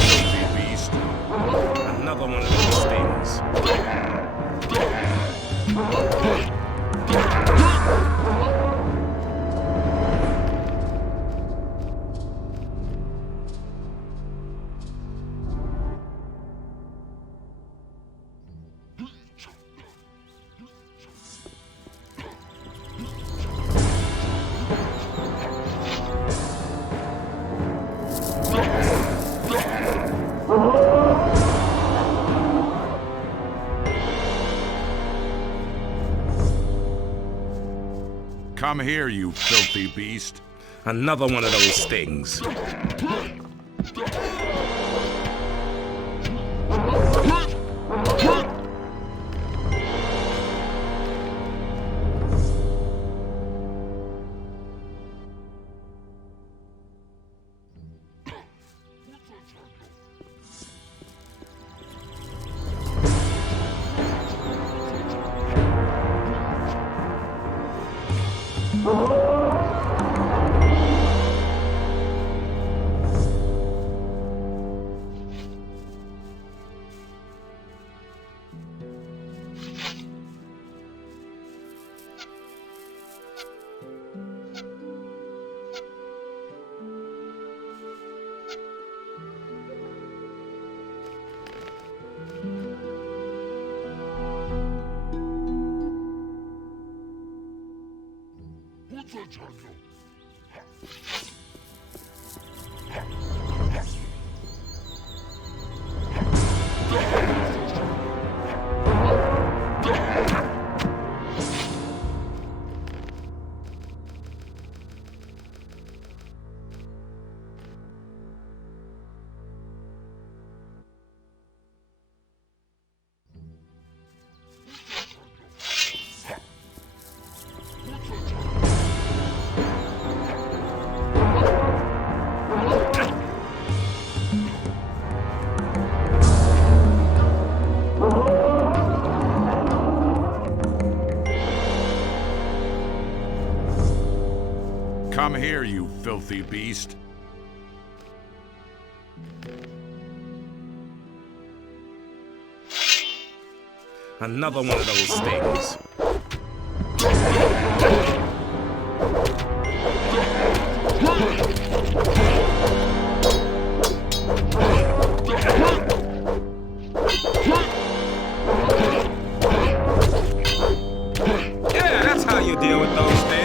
filthy beast. Another one of those things. Come here, you filthy beast. Another one of those things. Come here, you filthy beast. Another one of those things. Yeah, that's how you deal with those things.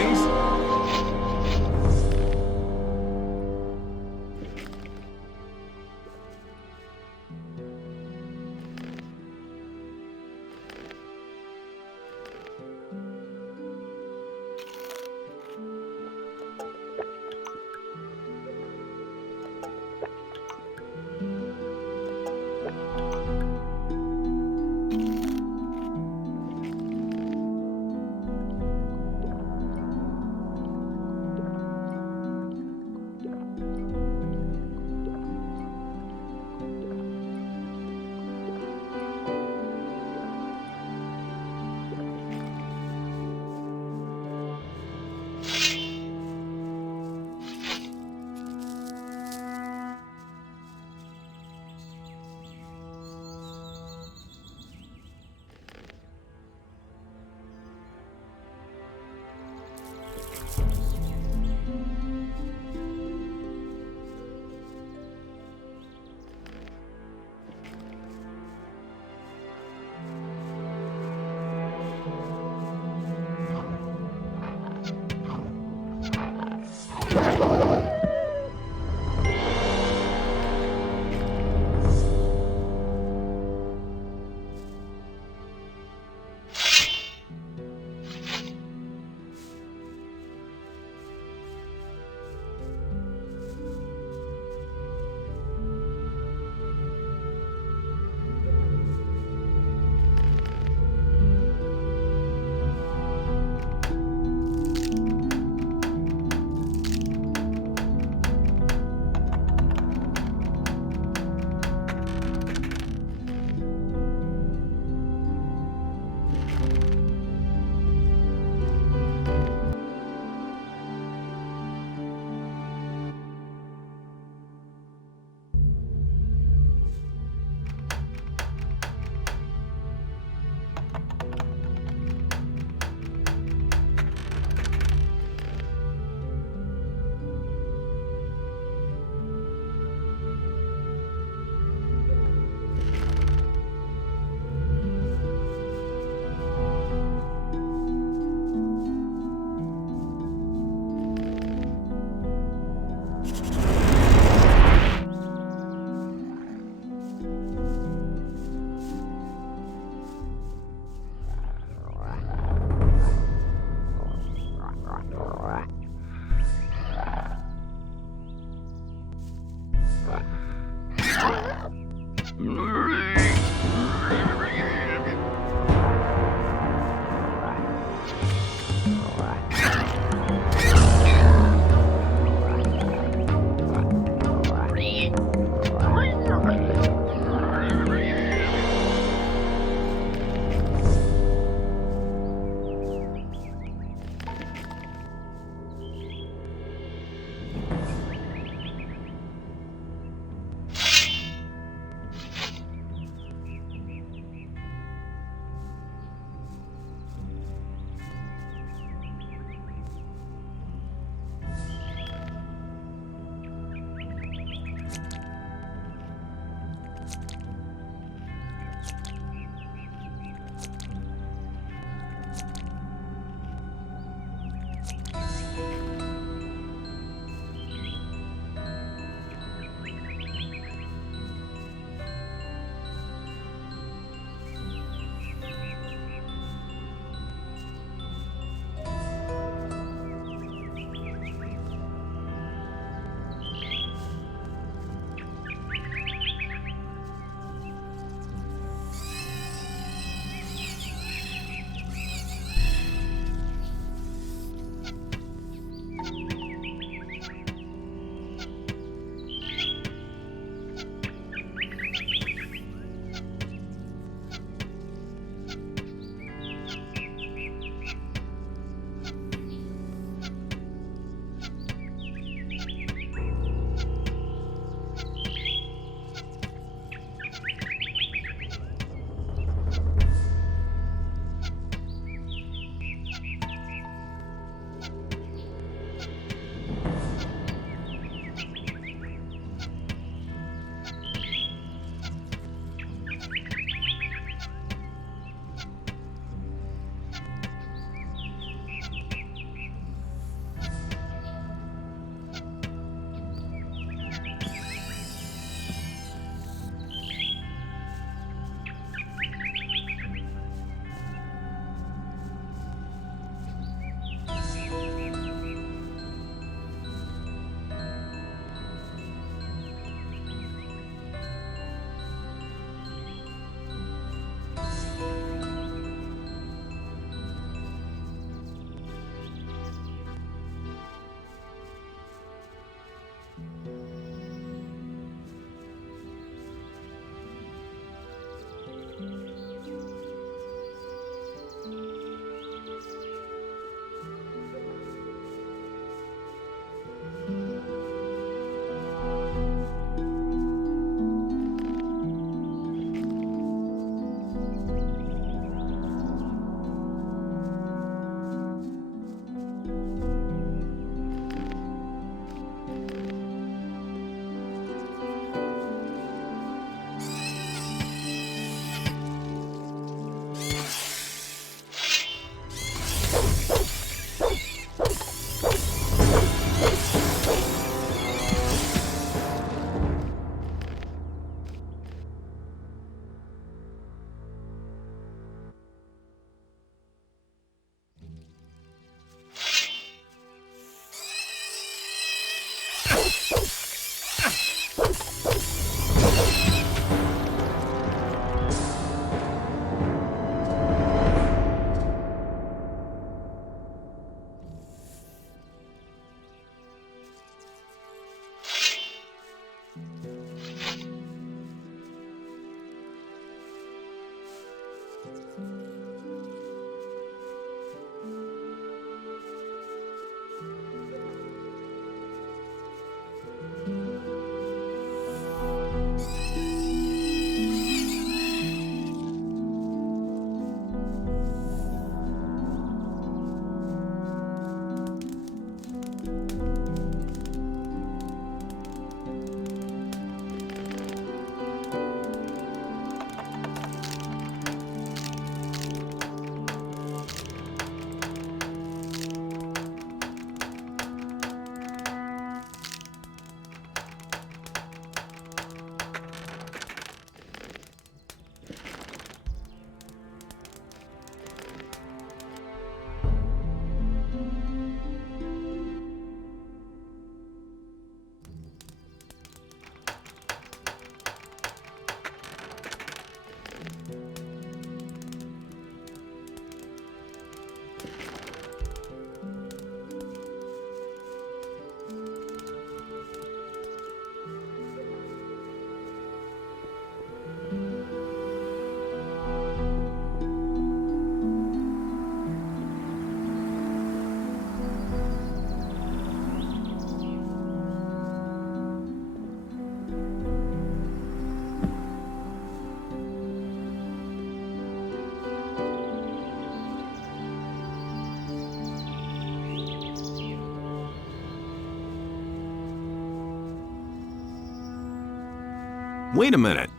Wait a minute.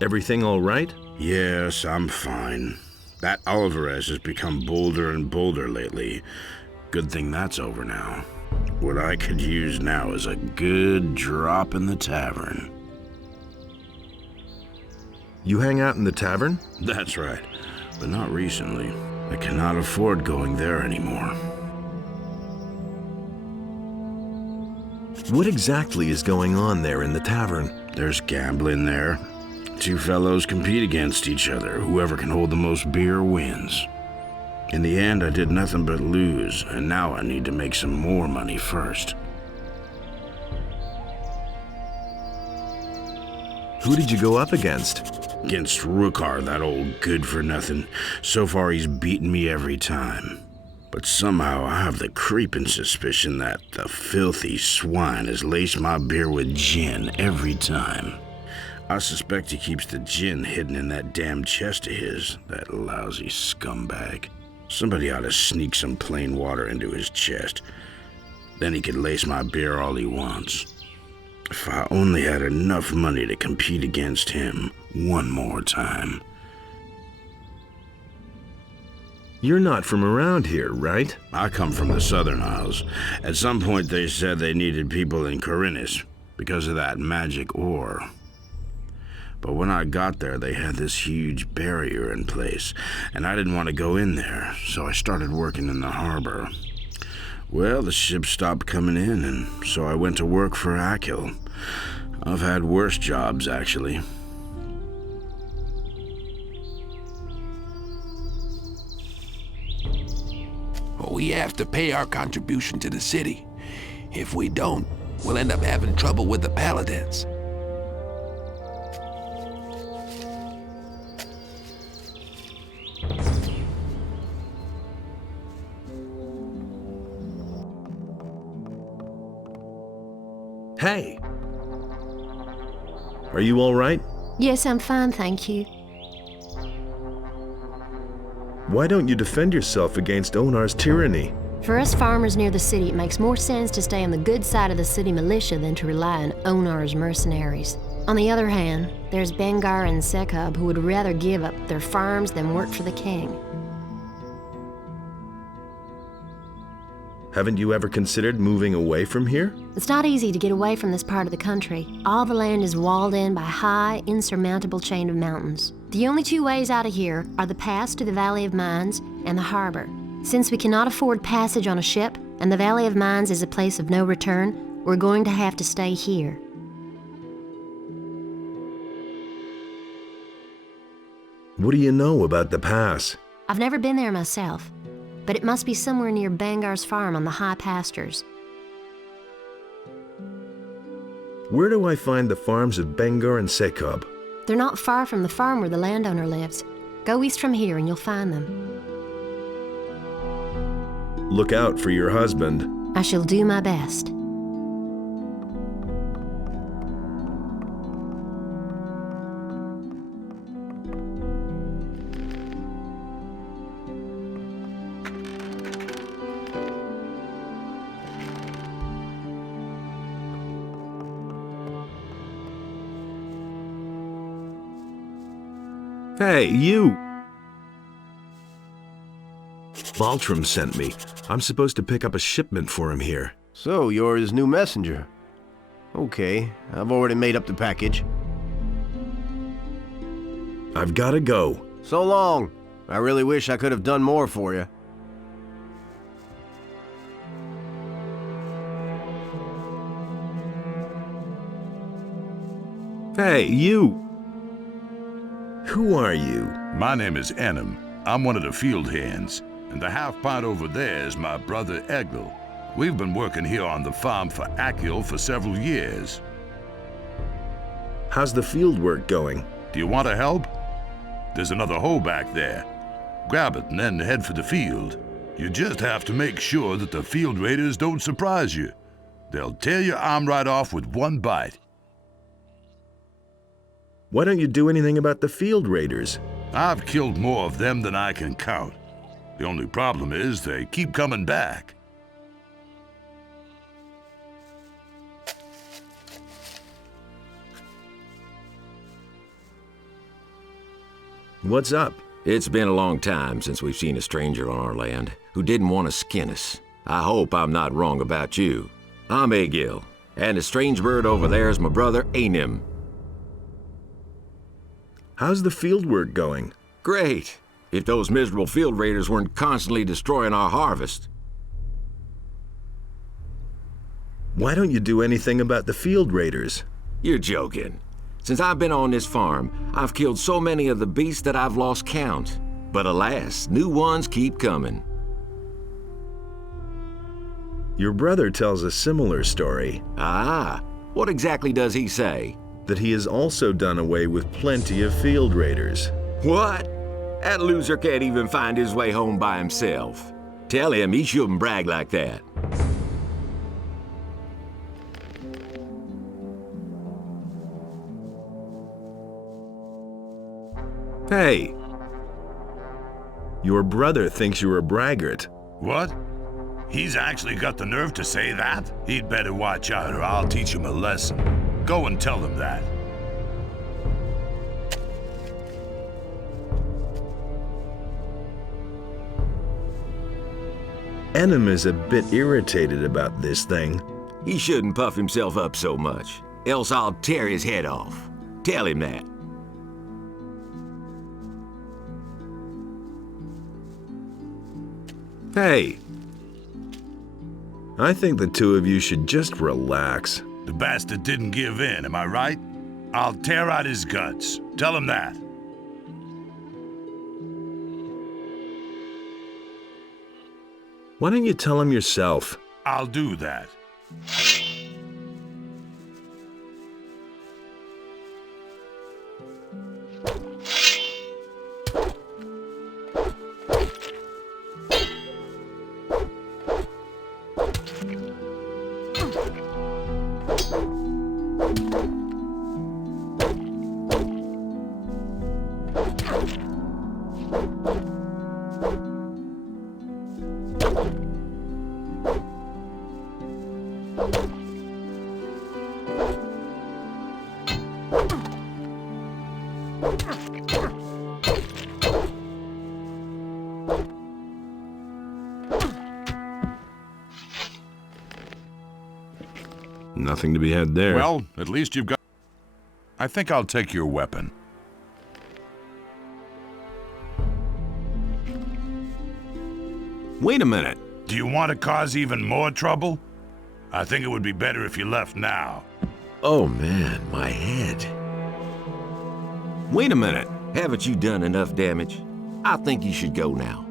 Everything all right? Yes, I'm fine. That Alvarez has become bolder and bolder lately. Good thing that's over now. What I could use now is a good drop in the tavern. You hang out in the tavern? That's right, but not recently. I cannot afford going there anymore. What exactly is going on there in the tavern? There's gambling there. Two fellows compete against each other. Whoever can hold the most beer wins. In the end, I did nothing but lose, and now I need to make some more money first. Who did you go up against? Against Rookar, that old good-for-nothing. So far, he's beaten me every time. But somehow I have the creeping suspicion that the filthy swine has laced my beer with gin every time. I suspect he keeps the gin hidden in that damn chest of his, that lousy scumbag. Somebody ought to sneak some plain water into his chest. Then he could lace my beer all he wants. If I only had enough money to compete against him one more time. You're not from around here, right? I come from the Southern Isles. At some point they said they needed people in Corinnes because of that magic ore. But when I got there, they had this huge barrier in place, and I didn't want to go in there, so I started working in the harbor. Well, the ships stopped coming in, and so I went to work for Akil. I've had worse jobs, actually. We have to pay our contribution to the city. If we don't, we'll end up having trouble with the paladins. Hey! Are you all right? Yes, I'm fine, thank you. Why don't you defend yourself against Onar's tyranny? For us farmers near the city, it makes more sense to stay on the good side of the city militia than to rely on Onar's mercenaries. On the other hand, there's Bengar and Sekab who would rather give up their farms than work for the king. Haven't you ever considered moving away from here? It's not easy to get away from this part of the country. All the land is walled in by a high, insurmountable chain of mountains. The only two ways out of here are the pass to the Valley of Mines and the harbor. Since we cannot afford passage on a ship, and the Valley of Mines is a place of no return, we're going to have to stay here. What do you know about the pass? I've never been there myself, but it must be somewhere near Bangar's farm on the high pastures. Where do I find the farms of Bengar and Sekab? They're not far from the farm where the landowner lives. Go east from here and you'll find them. Look out for your husband. I shall do my best. Hey, you! Baltram sent me. I'm supposed to pick up a shipment for him here. So, you're his new messenger. Okay, I've already made up the package. I've gotta go. So long. I really wish I could have done more for you. Hey, you! Who are you? My name is Enem. I'm one of the field hands, and the half-pint over there is my brother Egil. We've been working here on the farm for Akil for several years. How's the field work going? Do you want to help? There's another hole back there. Grab it and then head for the field. You just have to make sure that the field raiders don't surprise you. They'll tear your arm right off with one bite. Why don't you do anything about the field raiders? I've killed more of them than I can count. The only problem is they keep coming back. What's up? It's been a long time since we've seen a stranger on our land who didn't want to skin us. I hope I'm not wrong about you. I'm Egil, and the strange bird over there is my brother, Anim. How's the field work going? Great, if those miserable field raiders weren't constantly destroying our harvest. Why don't you do anything about the field raiders? You're joking. Since I've been on this farm, I've killed so many of the beasts that I've lost count. But alas, new ones keep coming. Your brother tells a similar story. Ah, what exactly does he say? That he has also done away with plenty of field raiders. What? That loser can't even find his way home by himself. Tell him he shouldn't brag like that. Hey! Your brother thinks you're a braggart. What? He's actually got the nerve to say that? He'd better watch out or I'll teach him a lesson. Go and tell him that. Enim is a bit irritated about this thing. He shouldn't puff himself up so much, else I'll tear his head off. Tell him that. Hey! I think the two of you should just relax. The bastard didn't give in, am I right? I'll tear out his guts. Tell him that. Why don't you tell him yourself? I'll do that. Nothing to be had there. Well, at least you've got... I think I'll take your weapon. Wait a minute. Do you want to cause even more trouble? I think it would be better if you left now. Oh man, my head. Wait a minute. Haven't you done enough damage? I think you should go now.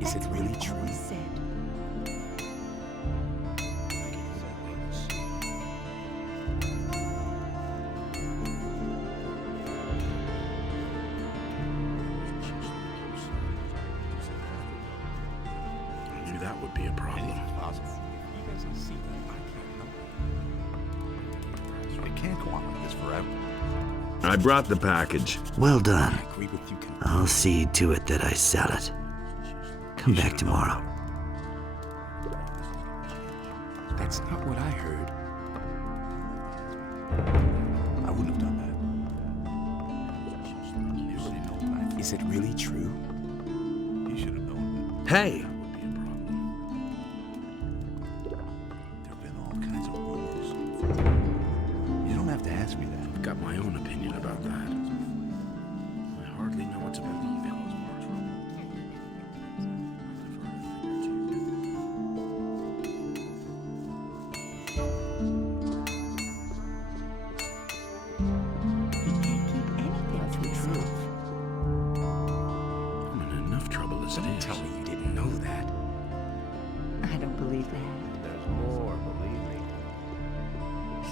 Is it really true? I knew that would be a problem. If you guys can see that, I can't help it. It can't go on like this forever. I brought the package. Well done. I agree with you. I'll see to it that I sell it. Come back tomorrow. That's not what I heard. I wouldn't have done that. You already know what I think. Is it really true? You should have known. Hey! That would be a problem. There have been all kinds of rumors. You don't have to ask me that. I've got my own opinion about that. I hardly know what to believe in. I'm in enough trouble as it is. Tell me you didn't know that. I don't believe that. There's more, believe me.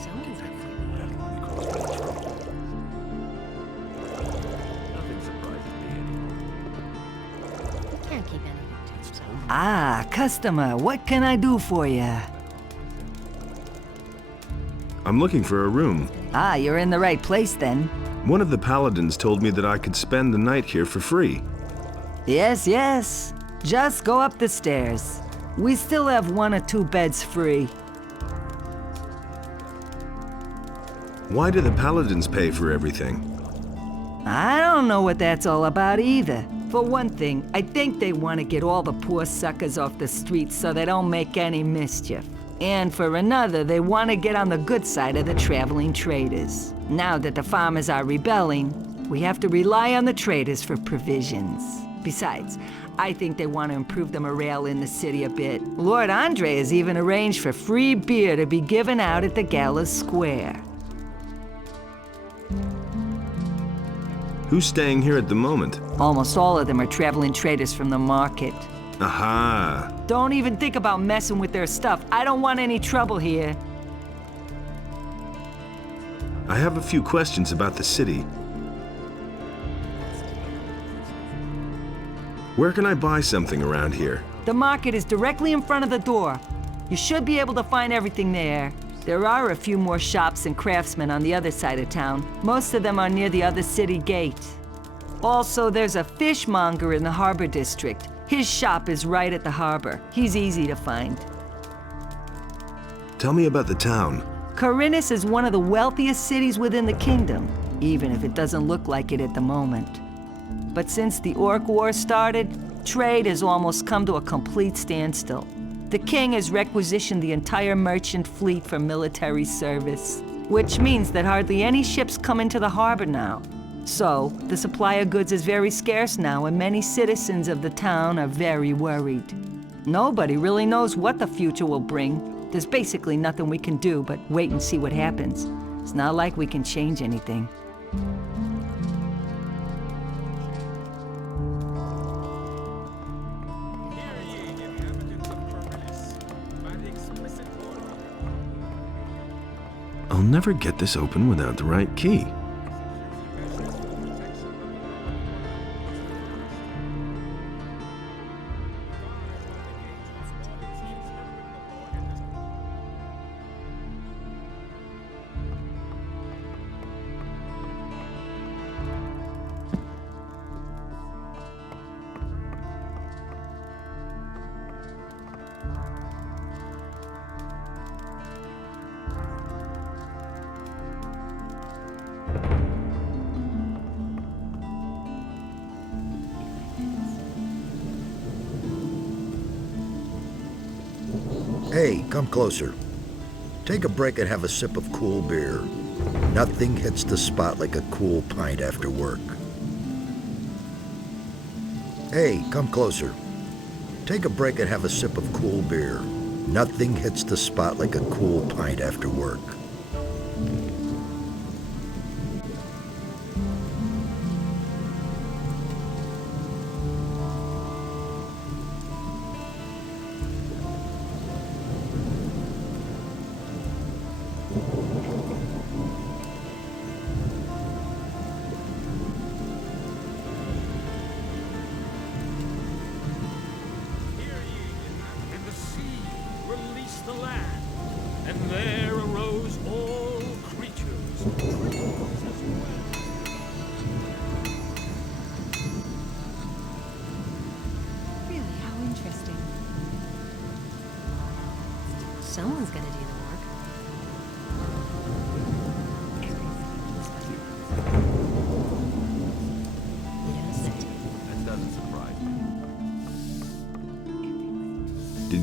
Someone's That'll only cause more trouble. Nothing surprises me anymore. can't keep anything to yourself. Ah, customer, what can I do for you? I'm looking for a room. Ah, you're in the right place then. One of the paladins told me that I could spend the night here for free. Yes, yes. Just go up the stairs. We still have 1 or 2 beds free. Why do the paladins pay for everything? I don't know what that's all about either. For one thing, I think they want to get all the poor suckers off the streets so they don't make any mischief. And for another, they want to get on the good side of the traveling traders. Now that the farmers are rebelling, we have to rely on the traders for provisions. Besides, I think they want to improve the morale in the city a bit. Lord Andre has even arranged for free beer to be given out at the Gala Square. Who's staying here at the moment? Almost all of them are traveling traders from the market. Aha! Don't even think about messing with their stuff. I don't want any trouble here. I have a few questions about the city. Where can I buy something around here? The market is directly in front of the door. You should be able to find everything there. There are a few more shops and craftsmen on the other side of town. Most of them are near the other city gate. Also, there's a fishmonger in the harbor district. His shop is right at the harbor. He's easy to find. Tell me about the town. Corinus is one of the wealthiest cities within the kingdom, even if it doesn't look like it at the moment. But since the Orc War started, trade has almost come to a complete standstill. The king has requisitioned the entire merchant fleet for military service, which means that hardly any ships come into the harbor now. So, the supply of goods is very scarce now, and many citizens of the town are very worried. Nobody really knows what the future will bring. There's basically nothing we can do but wait and see what happens. It's not like we can change anything. I'll never get this open without the right key. Hey, come closer. Take a break and have a sip of cool beer. Nothing hits the spot like a cool pint after work. Hey, come closer. Take a break and have a sip of cool beer. Nothing hits the spot like a cool pint after work. And the sea released the land, and there arose all creatures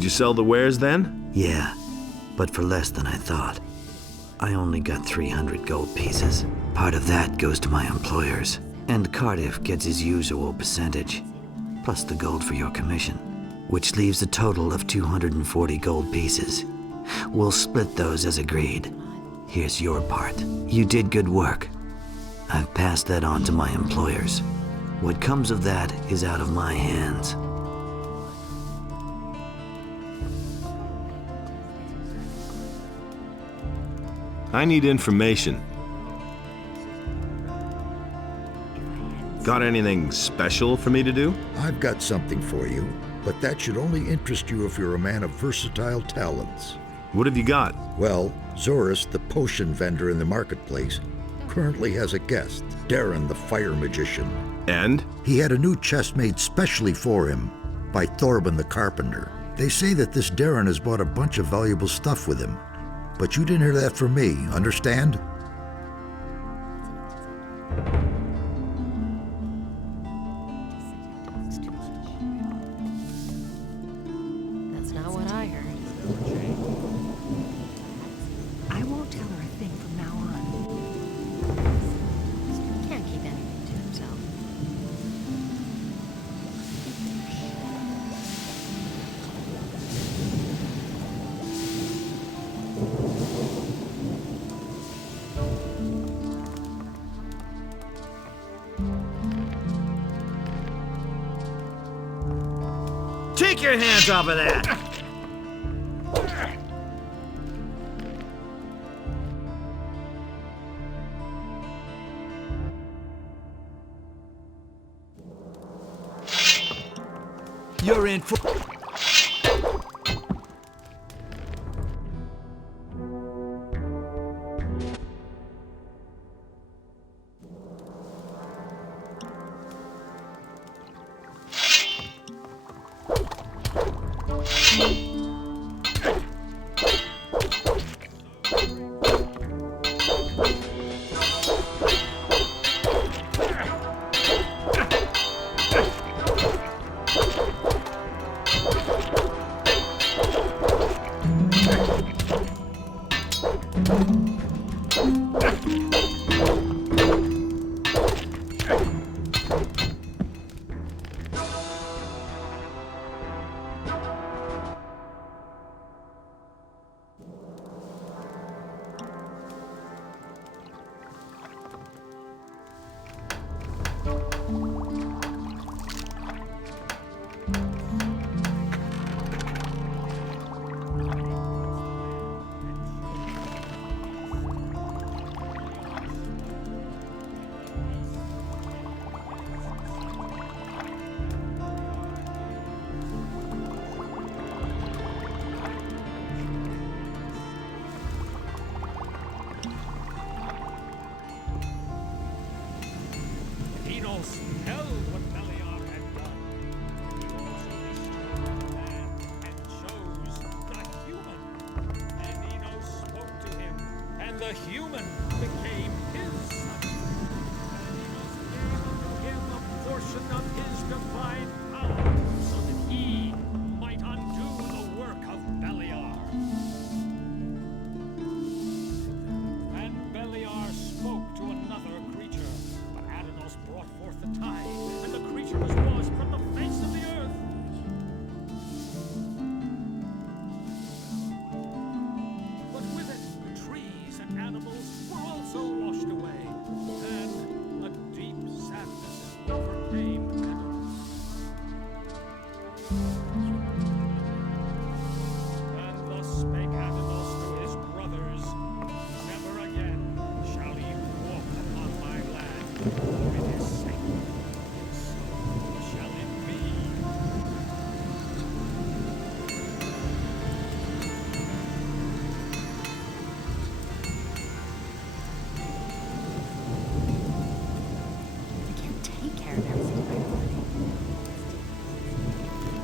you sell the wares then? Yeah, but for less than I thought. I only got 300 gold pieces. Part of that goes to my employers, and Cardiff gets his usual percentage, plus the gold for your commission, which leaves a total of 240 gold pieces. We'll split those as agreed. Here's your part. You did good work. I've passed that on to my employers. What comes of that is out of my hands. I need information. Got anything special for me to do? I've got something for you, but that should only interest you if you're a man of versatile talents. What have you got? Well, Zorus, the potion vendor in the marketplace, currently has a guest, Darren the fire magician. And? He had a new chest made specially for him by Thorben the carpenter. They say that this Darren has bought a bunch of valuable stuff with him. But you didn't hear that from me, understand? That's not what I heard. I won't tell her a thing from now on. Can't keep anything to himself. Take your hands off of that! You're in for... Enos held what Beliar had done. He also destroyed the land and chose the human. And Enos spoke to him, and the human became his son. And Enos gave unto him a portion of his divine power, so that he might undo the work of Beliar. And Beliar spoke to another creature, but Adanos brought forth the tide, and the creature was lost from the face of the earth. But with it, the trees and animals were also washed away, and a deep sadness overcame Adanos. And thus spake Adanos to his brothers, never again shall ye walk upon my land, for it is sacred. So shall it be. They can't take care of everything right away.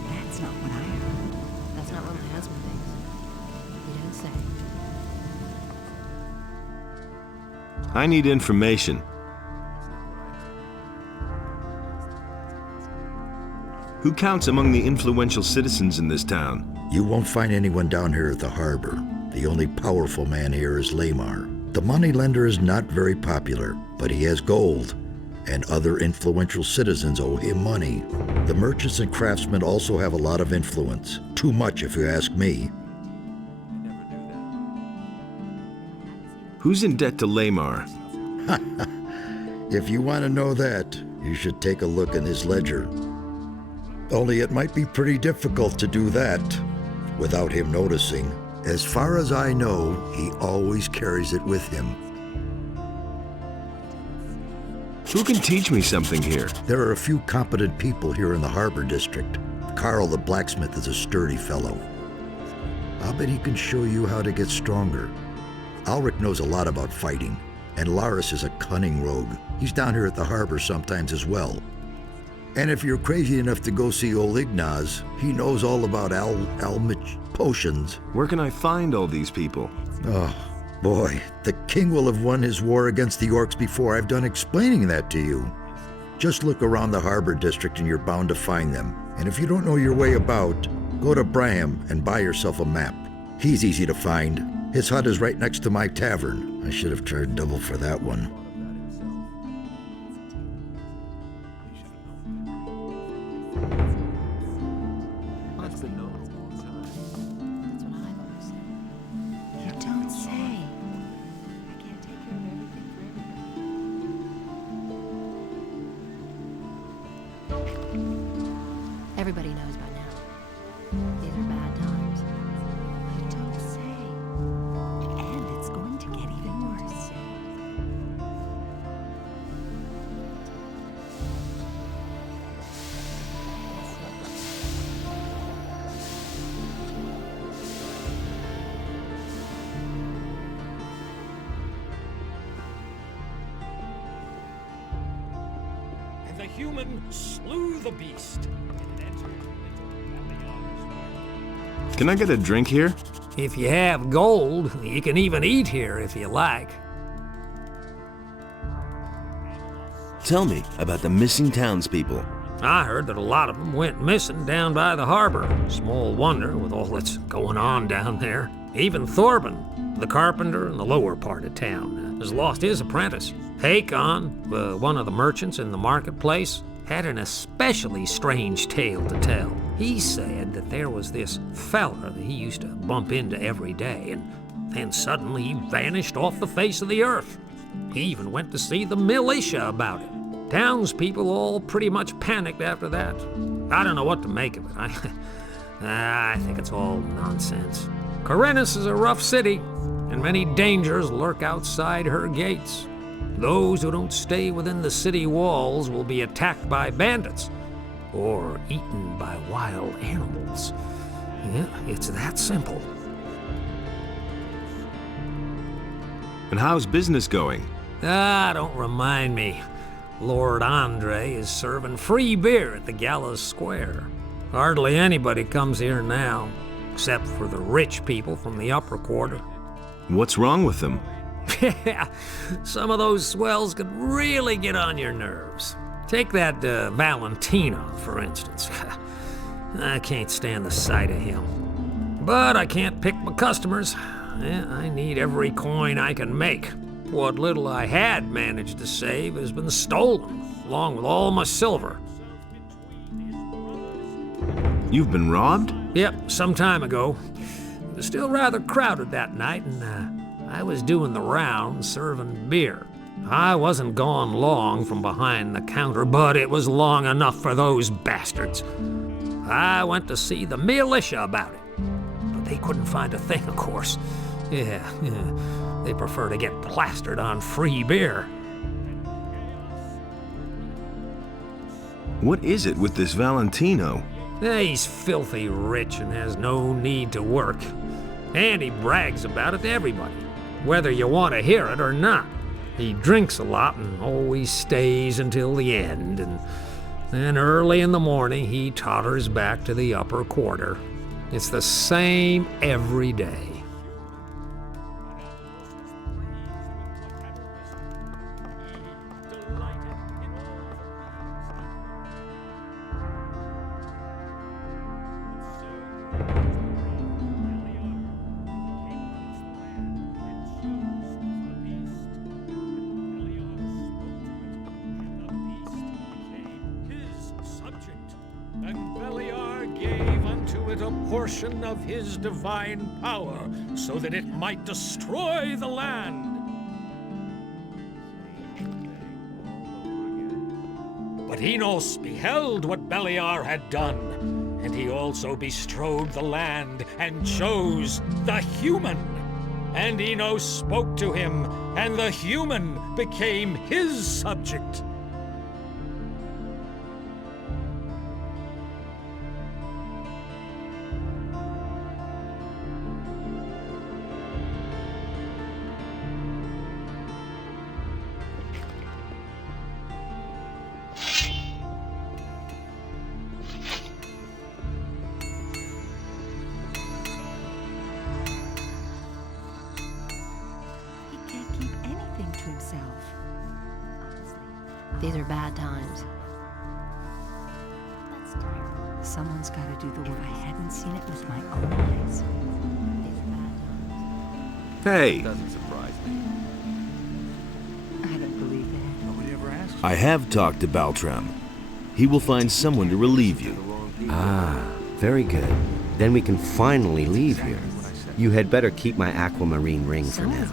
That's not what I heard. That's not what my husband thinks. You don't say. I need information. Who counts among the influential citizens in this town? You won't find anyone down here at the harbor. The only powerful man here is Lamar. The moneylender is not very popular, but he has gold, and other influential citizens owe him money. The merchants and craftsmen also have a lot of influence. Too much, if you ask me. Who's in debt to Lamar? If you want to know that, you should take a look in his ledger. Only it might be pretty difficult to do that without him noticing. As far as I know, he always carries it with him. Who can teach me something here? There are a few competent people here in the harbor district. Carl the blacksmith is a sturdy fellow. I'll bet he can show you how to get stronger. Ulrich knows a lot about fighting, and Laris is a cunning rogue. He's down here at the harbor sometimes as well. And if you're crazy enough to go see old Ignaz, he knows all about Almich potions. Where can I find all these people? Oh, boy, the king will have won his war against the orcs before I've done explaining that to you. Just look around the harbor district and you're bound to find them. And if you don't know your way about, go to Braham and buy yourself a map. He's easy to find. His hut is right next to my tavern. I should have charged double for that one. Everybody knows by now. These are bad times. You don't say. And it's going to get even worse. And the human slew the beast. Can I get a drink here? If you have gold, you can even eat here if you like. Tell me about the missing townspeople. I heard that a lot of them went missing down by the harbor. Small wonder with all that's going on down there. Even Thorben, the carpenter in the lower part of town, has lost his apprentice. Hakon, one of the merchants in the marketplace, had an especially strange tale to tell. He said that there was this fella that he used to bump into every day, and then suddenly he vanished off the face of the earth. He even went to see the militia about it. Townspeople all pretty much panicked after that. I don't know what to make of it. I think it's all nonsense. Corinthus is a rough city, and many dangers lurk outside her gates. Those who don't stay within the city walls will be attacked by bandits or eaten by wild animals. Yeah, it's that simple. And how's business going? Don't remind me. Lord Andre is serving free beer at the Gallows Square. Hardly anybody comes here now, except for the rich people from the upper quarter. What's wrong with them? Yeah, some of those swells could really get on your nerves. Take that Valentino, for instance. I can't stand the sight of him. But I can't pick my customers. I need every coin I can make. What little I had managed to save has been stolen, along with all my silver. You've been robbed? Yep, some time ago. It was still rather crowded that night, and I was doing the rounds serving beer. I wasn't gone long from behind the counter, but it was long enough for those bastards. I went to see the militia about it, but they couldn't find a thing, of course. Yeah, they prefer to get plastered on free beer. What is it with this Valentino? He's filthy rich and has no need to work. And he brags about it to everybody, whether you want to hear it or not. He drinks a lot and always stays until the end, and then early in the morning he totters back to the upper quarter. It's the same every day. portion of his divine power so that it might destroy the land. But Enos beheld what Beliar had done, and he also bestrode the land and chose the human. And Enos spoke to him, and the human became his subject. These are bad times. Someone's got to do the work. I hadn't seen it with my own eyes. Hey! Doesn't surprise me. I don't believe that. Nobody ever asked. I have talked to Baltram. He will find someone to relieve you. Ah, very good. Then we can finally leave here. You had better keep my aquamarine ring for now.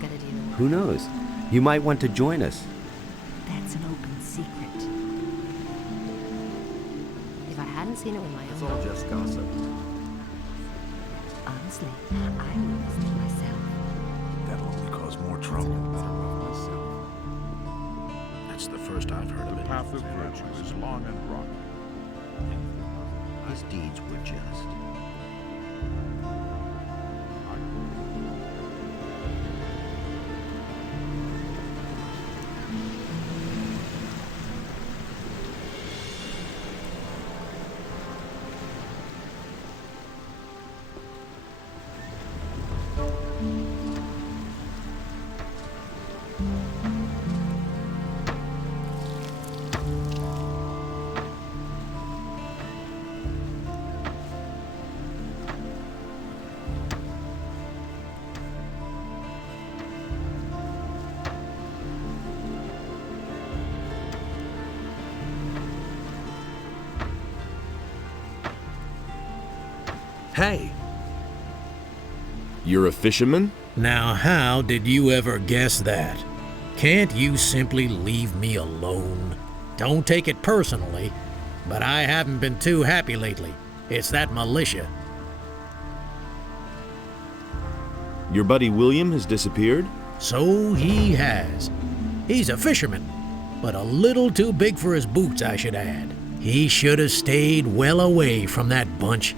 Who knows? You might want to join us. That's an open secret. If I hadn't seen it with my It's own all eyes. just gossip. Honestly, I witnessed it myself. That'll only cause more trouble. That's the first I've heard of it. The path of virtue is long and rocky. His deeds were just. Hey! You're a fisherman? Now, how did you ever guess that? Can't you simply leave me alone? Don't take it personally, but I haven't been too happy lately. It's that militia. Your buddy William has disappeared? So he has. He's a fisherman, but a little too big for his boots, I should add. He should have stayed well away from that bunch.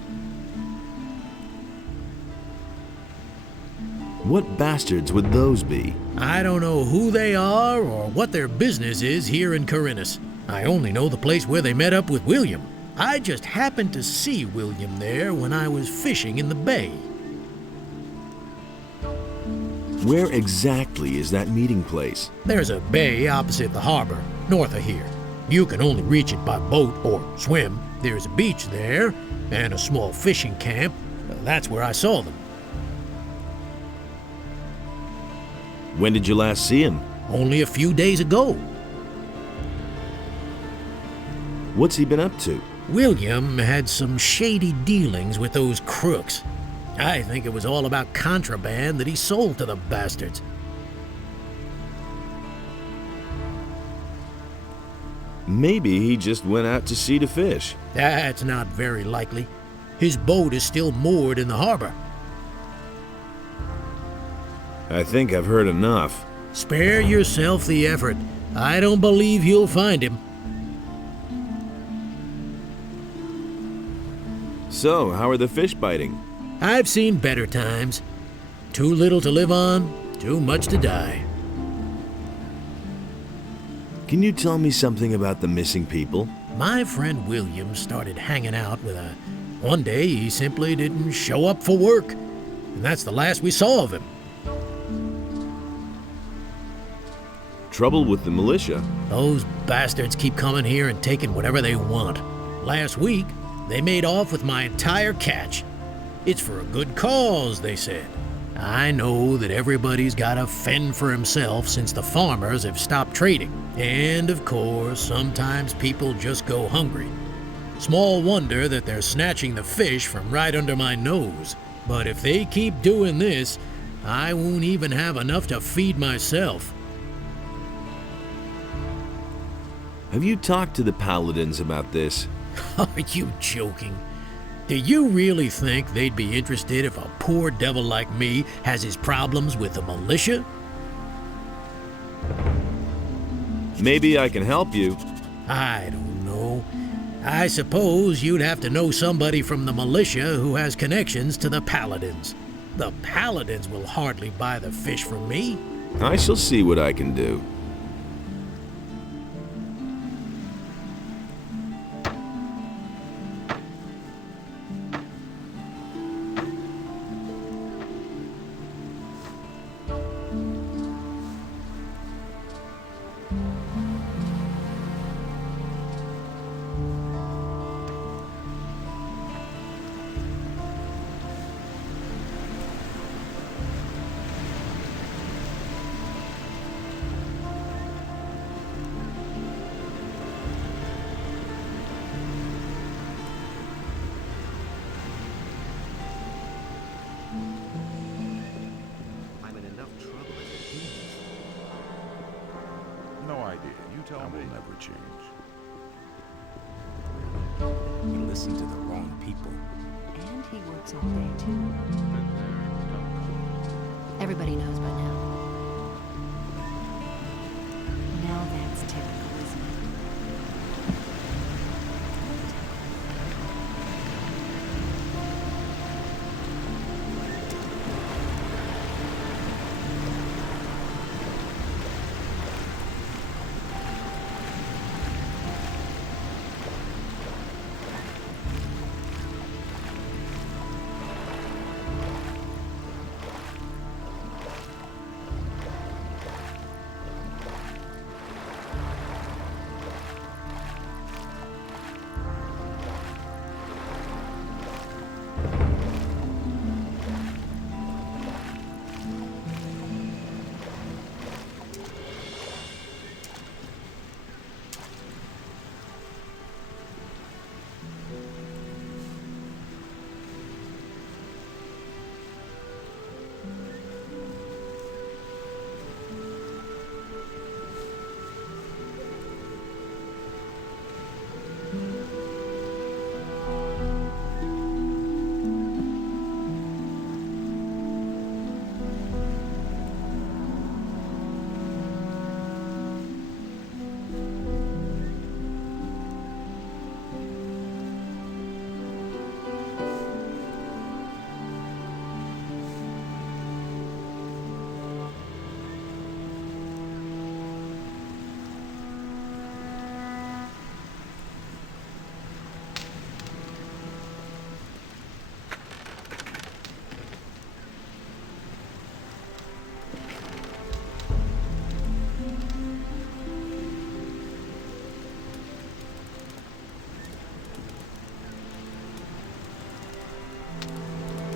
What bastards would those be? I don't know who they are or what their business is here in Corinus. I only know the place where they met up with William. I just happened to see William there when I was fishing in the bay. Where exactly is that meeting place? There's a bay opposite the harbor, north of here. You can only reach it by boat or swim. There's a beach there and a small fishing camp. That's where I saw them. When did you last see him? Only a few days ago. What's he been up to? William had some shady dealings with those crooks. I think it was all about contraband that he sold to the bastards. Maybe he just went out to sea to fish. That's not very likely. His boat is still moored in the harbor. I think I've heard enough. Spare yourself the effort. I don't believe you'll find him. So, how are the fish biting? I've seen better times. Too little to live on, too much to die. Can you tell me something about the missing people? My friend William started hanging out with a... One day he simply didn't show up for work. And that's the last we saw of him. Trouble with the militia? Those bastards keep coming here and taking whatever they want. Last week, they made off with my entire catch. It's for a good cause, they said. I know that everybody's got to fend for himself since the farmers have stopped trading. And of course, sometimes people just go hungry. Small wonder that they're snatching the fish from right under my nose. But if they keep doing this, I won't even have enough to feed myself. Have you talked to the Paladins about this? Are you joking? Do you really think they'd be interested if a poor devil like me has his problems with the militia? Maybe I can help you. I don't know. I suppose you'd have to know somebody from the militia who has connections to the Paladins. The Paladins will hardly buy the fish from me. I shall see what I can do. No idea. You tell me. I will never change. You listen to the wrong people. And he works all day, too. Everybody knows by now. Now that's typical, isn't it?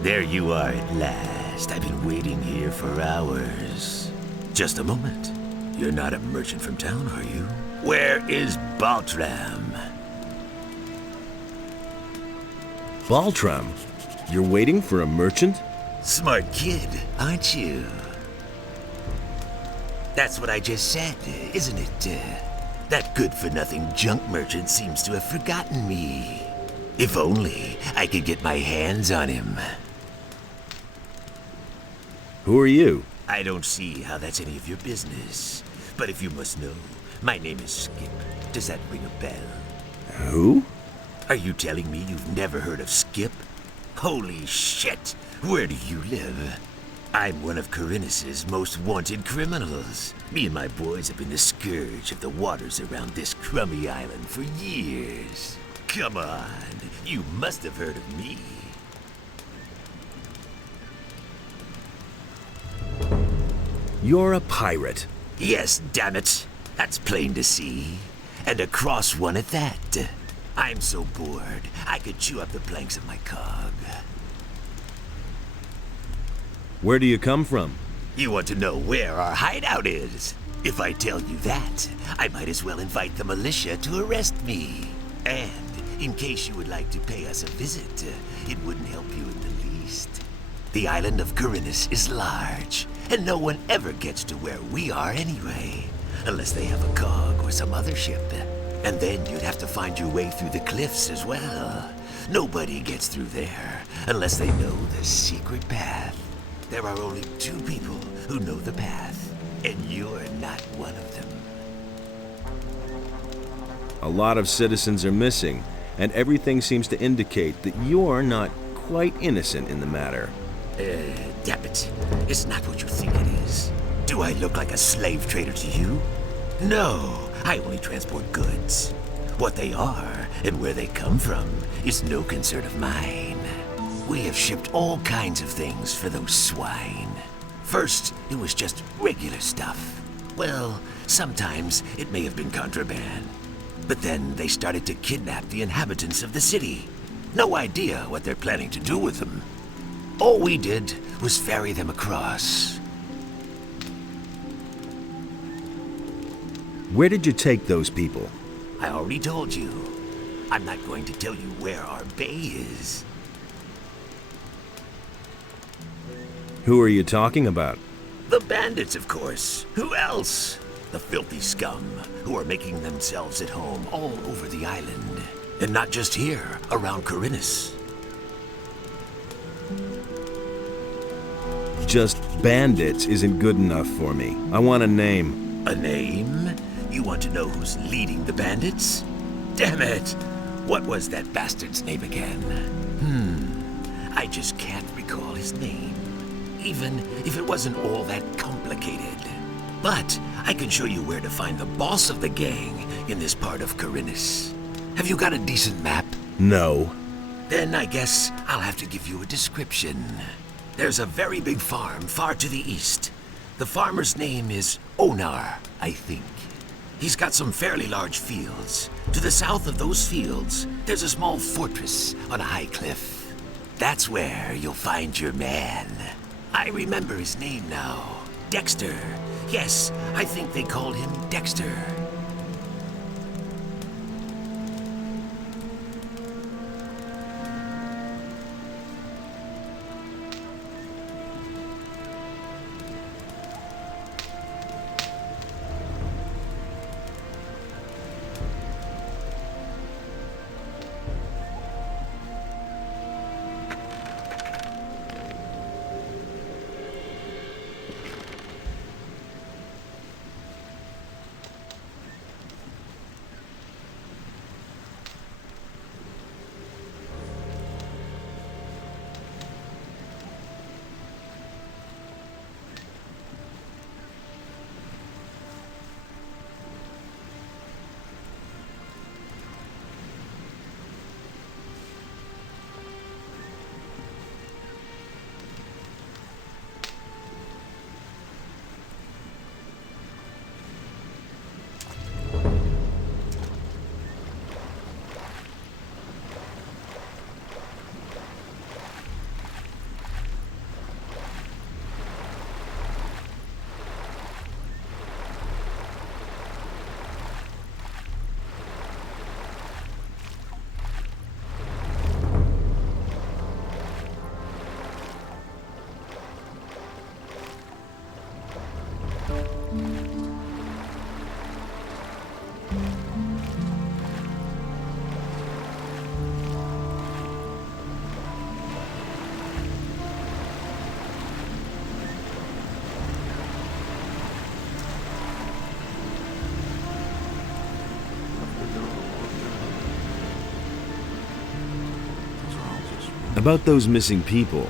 There you are at last. I've been waiting here for hours. Just a moment. You're not a merchant from town, are you? Where is Baltram? Baltram? You're waiting for a merchant? Smart kid, aren't you? That's what I just said, isn't it? That good-for-nothing junk merchant seems to have forgotten me. If only I could get my hands on him. Who are you? I don't see how that's any of your business. But if you must know, my name is Skip. Does that ring a bell? Who? Are you telling me you've never heard of Skip? Holy shit! Where do you live? I'm one of Corinus's most wanted criminals. Me and my boys have been the scourge of the waters around this crummy island for years. Come on, you must have heard of me. You're a pirate. Yes, damn it. That's plain to see. And a cross one at that. I'm so bored, I could chew up the planks of my cog. Where do you come from? You want to know where our hideout is? If I tell you that, I might as well invite the militia to arrest me. And in case you would like to pay us a visit, it wouldn't help you in the least. The island of Corinus is large, and no one ever gets to where we are anyway, unless they have a cog or some other ship. And then you'd have to find your way through the cliffs as well. Nobody gets through there unless they know the secret path. There are only 2 people who know the path, and you're not one of them. A lot of citizens are missing, and everything seems to indicate that you're not quite innocent in the matter. Damn it. It's not what you think it is. Do I look like a slave trader to you? No, I only transport goods. What they are and where they come from is no concern of mine. We have shipped all kinds of things for those swine. First, it was just regular stuff. Well, sometimes it may have been contraband. But then they started to kidnap the inhabitants of the city. No idea what they're planning to do with them. All we did was ferry them across. Where did you take those people? I already told you. I'm not going to tell you where our bay is. Who are you talking about? The bandits, of course. Who else? The filthy scum who are making themselves at home all over the island. And not just here, around Corinus. Just bandits isn't good enough for me. I want a name. A name? You want to know who's leading the bandits? Damn it! What was that bastard's name again? I just can't recall his name. Even if it wasn't all that complicated. But I can show you where to find the boss of the gang in this part of Corinus. Have you got a decent map? No. Then I guess I'll have to give you a description. There's a very big farm far to the east. The farmer's name is Onar, I think. He's got some fairly large fields. To the south of those fields, there's a small fortress on a high cliff. That's where you'll find your man. I remember his name now. Dexter. Yes, I think they called him Dexter. About those missing people.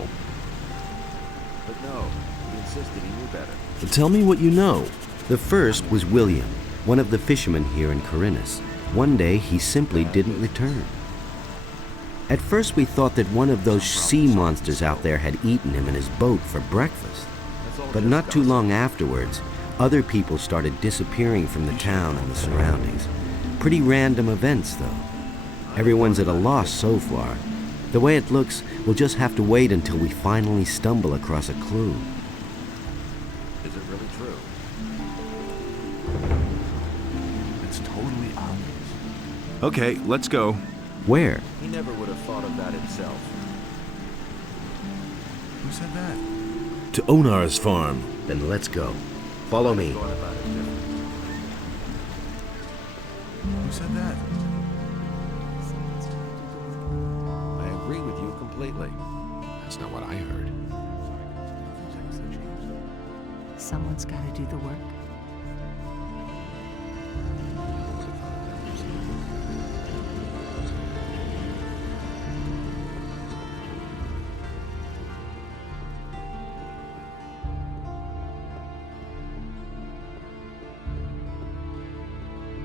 But no, he insisted he knew better. Tell me what you know. The first was William, one of the fishermen here in Corinus. One day, he simply didn't return. At first, we thought that one of those sea monsters out there had eaten him in his boat for breakfast. But not too long afterwards, other people started disappearing from the town and the surroundings. Pretty random events, though. Everyone's at a loss so far. The way it looks, we'll just have to wait until we finally stumble across a clue. Is it really true? It's totally obvious. Okay, let's go. Where? He never would have thought of that himself. Who said that? To Onar's farm. Then let's go. Follow me. Who said that? I agree with you completely. That's not what I heard. Someone's got to do the work.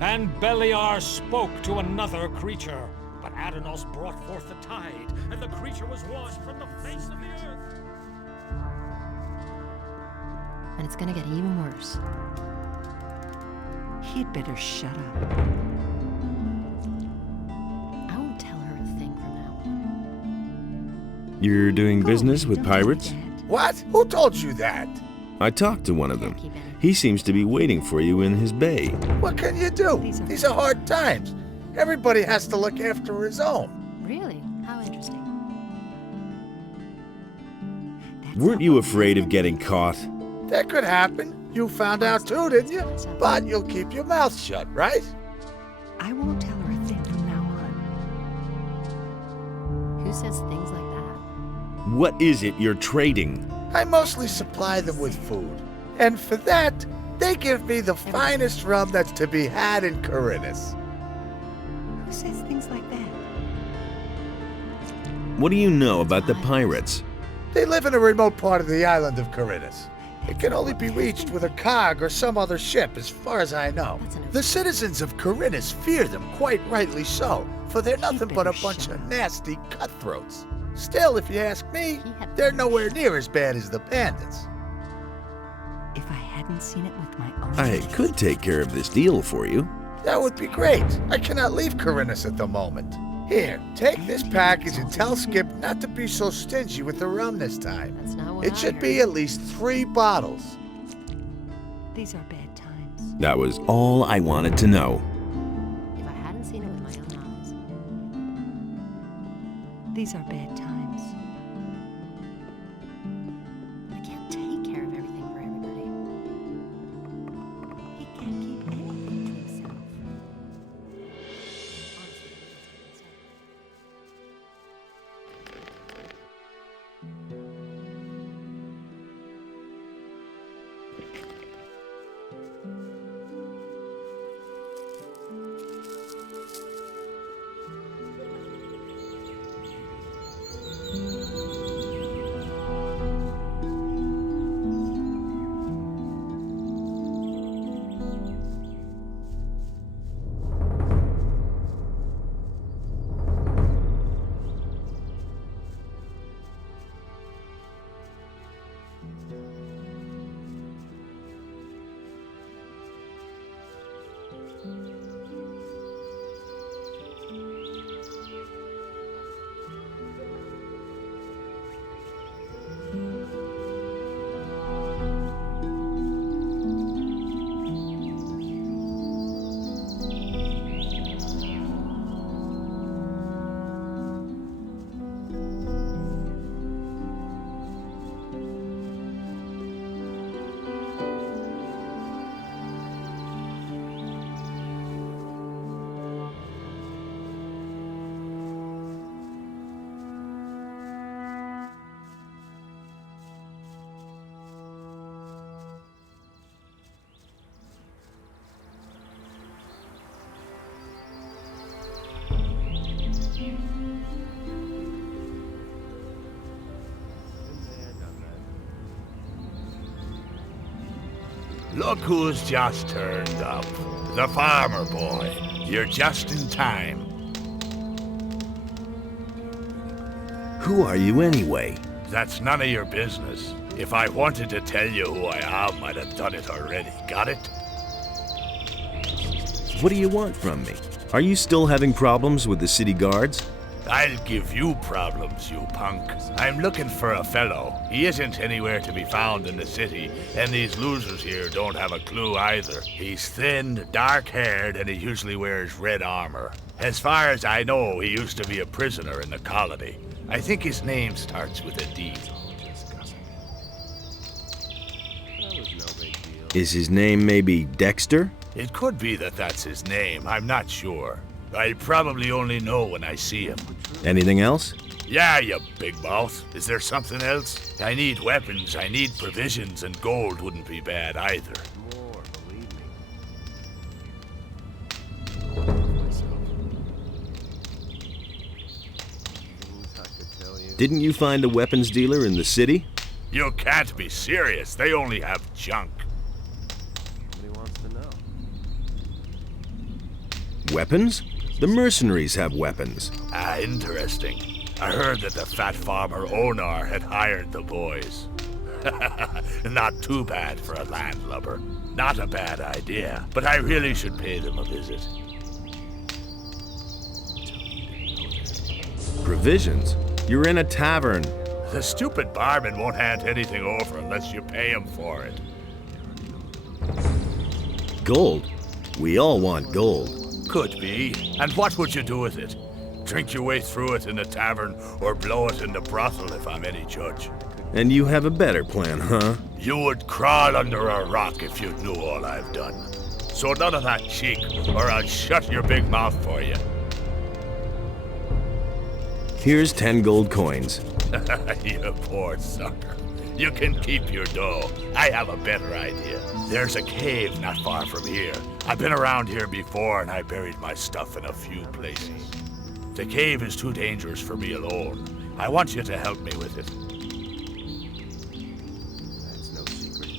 And Beliar spoke to another creature, but Adanos brought forth the tide, and the creature was washed from the face of the earth. And it's gonna get even worse. He'd better shut up. I won't tell her a thing from now on. You're doing business with pirates? What? Who told you that? I talked to one of them. He seems to be waiting for you in his bay. What can you do? These are hard times. Everybody has to look after his own. Really? How interesting. Weren't you afraid of getting caught? That could happen. You found out too, didn't you? But you'll keep your mouth shut, right? I won't tell her a thing from now on. Who says things like that? What is it you're trading? I mostly supply them with food. And for that, they give me the finest rum that's to be had in Corinus. Who says things like that? What do you know about the pirates? They live in a remote part of the island of Corinus. It can only be reached with a cog or some other ship, as far as I know. The citizens of Corinus fear them, quite rightly so, for they're nothing but a bunch of nasty cutthroats. Still, if you ask me, they're nowhere near as bad as the bandits. If I hadn't seen it with my own I could take care of this deal for you. That would be great. I cannot leave Corinus at the moment. Here, take this package and tell Skip not to be so stingy with the rum this time. That's not what It should be at least 3 bottles. These are bad times. That was all I wanted to know. If I hadn't seen it with my own eyes. These are bad times. I can't take care of everything for everybody. He can't keep anything to himself. Look who's just turned up. The farmer boy. You're just in time. Who are you anyway? That's none of your business. If I wanted to tell you who I am, I'd have done it already. Got it? What do you want from me? Are you still having problems with the city guards? I'll give you problems, you punk. I'm looking for a fellow. He isn't anywhere to be found in the city, and these losers here don't have a clue either. He's thin, dark-haired, and he usually wears red armor. As far as I know, he used to be a prisoner in the colony. I think his name starts with a D. Is his name maybe Dexter? It could be that that's his name. I'm not sure. I'll probably only know when I see him. Anything else? Yeah, you big mouth. Is there something else? I need weapons, I need provisions, and gold wouldn't be bad either. Didn't you find a weapons dealer in the city? You can't be serious. They only have junk. Weapons? The mercenaries have weapons. Ah, interesting. I heard that the fat farmer Onar had hired the boys. Not too bad for a landlubber. Not a bad idea, but I really should pay them a visit. Provisions? You're in a tavern. The stupid barman won't hand anything over unless you pay him for it. Gold? We all want gold. Could be. And what would you do with it? Drink your way through it in a tavern, or blow it in the brothel if I'm any judge. And you have a better plan, huh? You would crawl under a rock if you knew all I've done. So none of that cheek, or I'll shut your big mouth for you. Here's 10 gold coins. You poor sucker. You can keep your dough. I have a better idea. There's a cave not far from here. I've been around here before, and I buried my stuff in a few places. The cave is too dangerous for me alone. I want you to help me with it. That's no secret.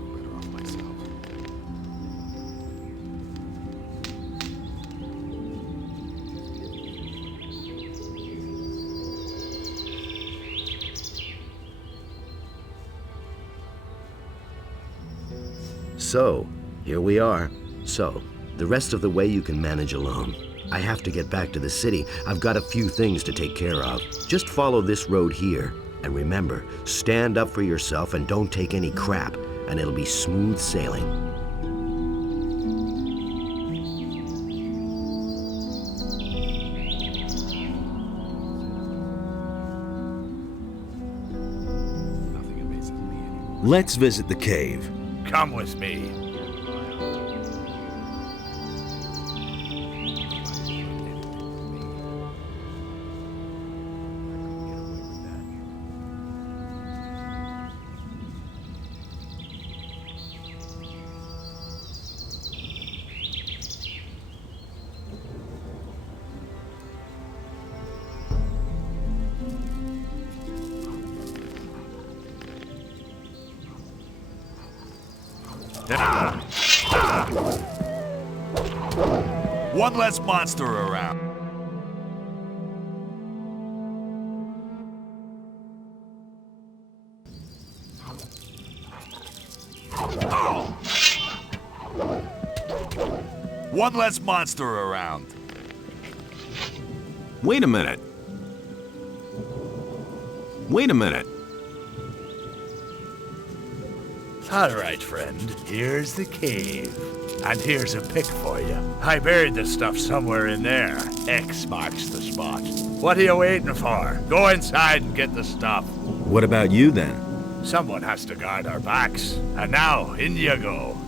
I'm better off myself. So, here we are. So, the rest of the way you can manage alone. I have to get back to the city. I've got a few things to take care of. Just follow this road here. And remember, stand up for yourself and don't take any crap, and it'll be smooth sailing. Nothing amazes me anymore. Let's visit the cave. Come with me. One less monster around. One less monster around. Wait a minute. Wait a minute. All right, friend. Here's the cave. And here's a pick for you. I buried the stuff somewhere in there. X marks the spot. What are you waiting for? Go inside and get the stuff. What about you then? Someone has to guard our backs. And now, in you go.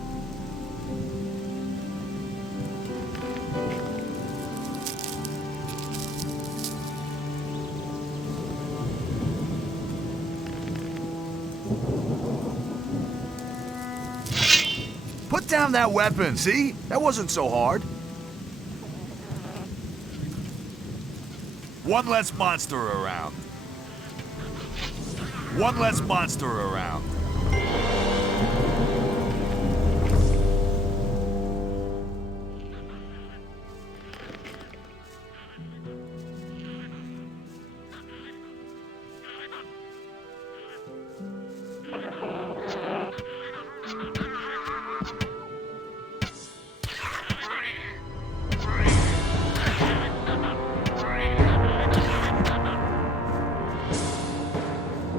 Put down that weapon, see? That wasn't so hard. One less monster around. One less monster around.